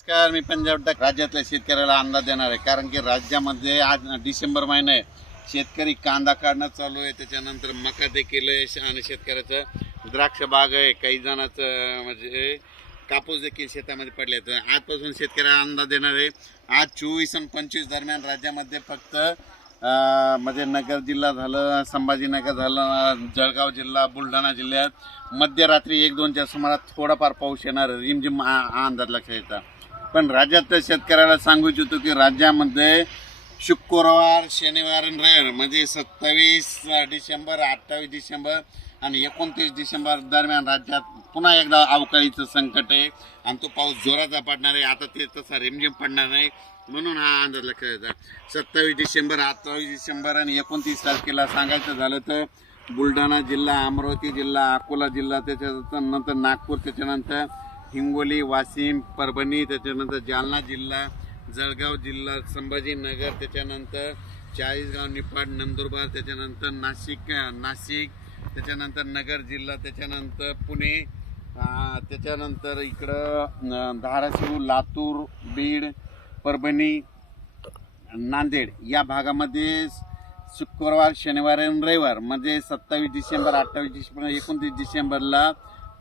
नमस्कार, मी पंजाब टक राज्यातल्या शेतकऱ्याला अंदाज देणार आहे. कारण की राज्यामध्ये आज डिसेंबर महिना आहे. शेतकरी कांदा काढणं चालू आहे, त्याच्यानंतर मका देखील आहे आणि शेतकऱ्याचं द्राक्ष बाग आहे. काही जणांचं म्हणजे कापूस देखील शेतामध्ये पडले. तर आजपासून शेतकऱ्याला अंदाज देणार आहे. आज 24 आणि 25 दरम्यान राज्यामध्ये फक्त म्हणजे नगर जिल्हा झालं, संभाजीनगर झालं, जळगाव जिल्हा, बुलढाणा जिल्ह्यात मध्यरात्री 1-2च्या सुमारात थोडाफार पाऊस येणार, रिमझिम हा अंदाज लक्षात येतात. पण राज्यातल्या शेतकऱ्याला सांगू इच्छितो की राज्यामध्ये शुक्रवार, शनिवार आणि रविवार म्हणजे 27 डिसेंबर, 28 डिसेंबर आणि 29 डिसेंबर दरम्यान राज्यात पुन्हा एकदा अवकाळीचं संकट आहे आणि तो पाऊस जोराचा पडणार आहे. आता ते तसा रिमझिम पडणार नाही, म्हणून हा अंदाज लक्षात येतात. 27 डिसेंबर, 28 डिसेंबर आणि 29 तारखेला सांगायचं झालं तर बुलढाणा जिल्हा, अमरावती जिल्हा, अकोला जिल्हा, त्याच्यानंतर नागपूर, त्याच्यानंतर हिंगोली, वाशिम, परभणी, त्याच्यानंतर जालना जिल्हा, जळगाव जिल्हा, संभाजीनगर, त्याच्यानंतर चाळीसगाव, निफाड, नंदुरबार, त्याच्यानंतर नाशिक, त्याच्यानंतर नगर जिल्हा, त्याच्यानंतर पुणे, त्याच्यानंतर इकडं धाराशिव, लातूर, बीड, परभणी, नांदेड या भागामध्ये शुक्रवार, शनिवार आणि रविवार म्हणजे 27 डिसेंबर, 28 डिसेंबर, 29 डिसेंबरला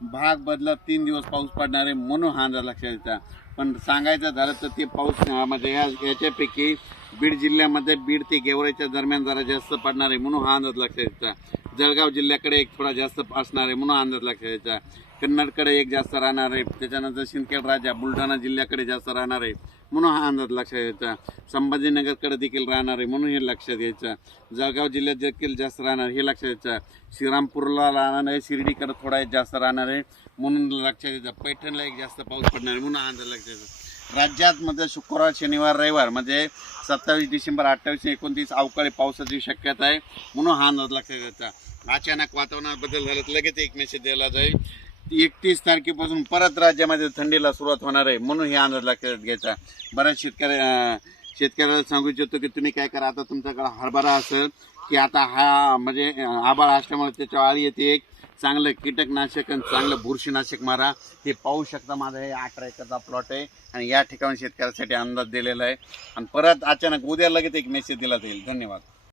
भाग बदलत 3 दिवस पाऊस पडणार आहे, म्हणून हा अंदाज लक्षात येतात. पण सांगायचं झालं तर ते पाऊस म्हणजे याच्यापैकी बीड जिल्ह्यामध्ये बीड ते गेवराईच्या दरम्यान जरा जास्त पडणार आहे, म्हणून हा अंदाज लक्षात येतात. जळगाव जिल्ह्याकडे एक थोडा जास्त असणार आहे, म्हणून अंदाज लक्षात येतात. कन्नडकडे एक जास्त राहणार आहे, त्याच्यानंतर सिंदखेड राजा बुलढाणा जिल्ह्याकडे जास्त राहणार आहे, म्हणून हा अंदाज लक्षात यायचा. संभाजीनगरकडे देखील राहणार आहे, म्हणून हे लक्षात घ्यायचं. जळगाव जिल्ह्यात देखील जास्त राहणार हे लक्षात यायचं. श्रीरामपूरला राहणार आहे, शिर्डीकडे थोडा एक जास्त राहणार आहे, म्हणून लक्षात यायचं. पैठणला एक जास्त पाऊस पडणार आहे, म्हणून हा अंदाज लक्षात यायचा. राज्यात मध्ये शुक्रवार, शनिवार, रविवार म्हणजे 27 डिसेंबर, 28 आणि 29 अवकाळी पावसाची शक्यता आहे, म्हणून हा अंदाज लक्षात यायचा. अचानक वातावरणात बदल झाला तर लगेच एक मेसेज दिला जाईल. 31 तारखेपासून परत राज्यामध्ये थंडीला सुरुवात होणार आहे, म्हणून हे अंदाज लक्षात घ्यायचा. बऱ्याच शेतकऱ्याला सांगू इच्छितो की तुम्ही काय करा, आता तुमच्याकडे हरभरा असेल की आता हा म्हणजे आभाळ असल्यामुळे त्याच्या आळी येते, एक चांगलं कीटकनाशक आणि चांगलं बुरशीनाशक मारा. हे पाहू शकता, माझा हे 18 एकरचा प्लॉट आहे आणि या ठिकाणी शेतकऱ्यासाठी अंदाज दिलेला आहे. आणि परत अचानक उद्या लगेच एक मेसेज दिला जाईल. धन्यवाद.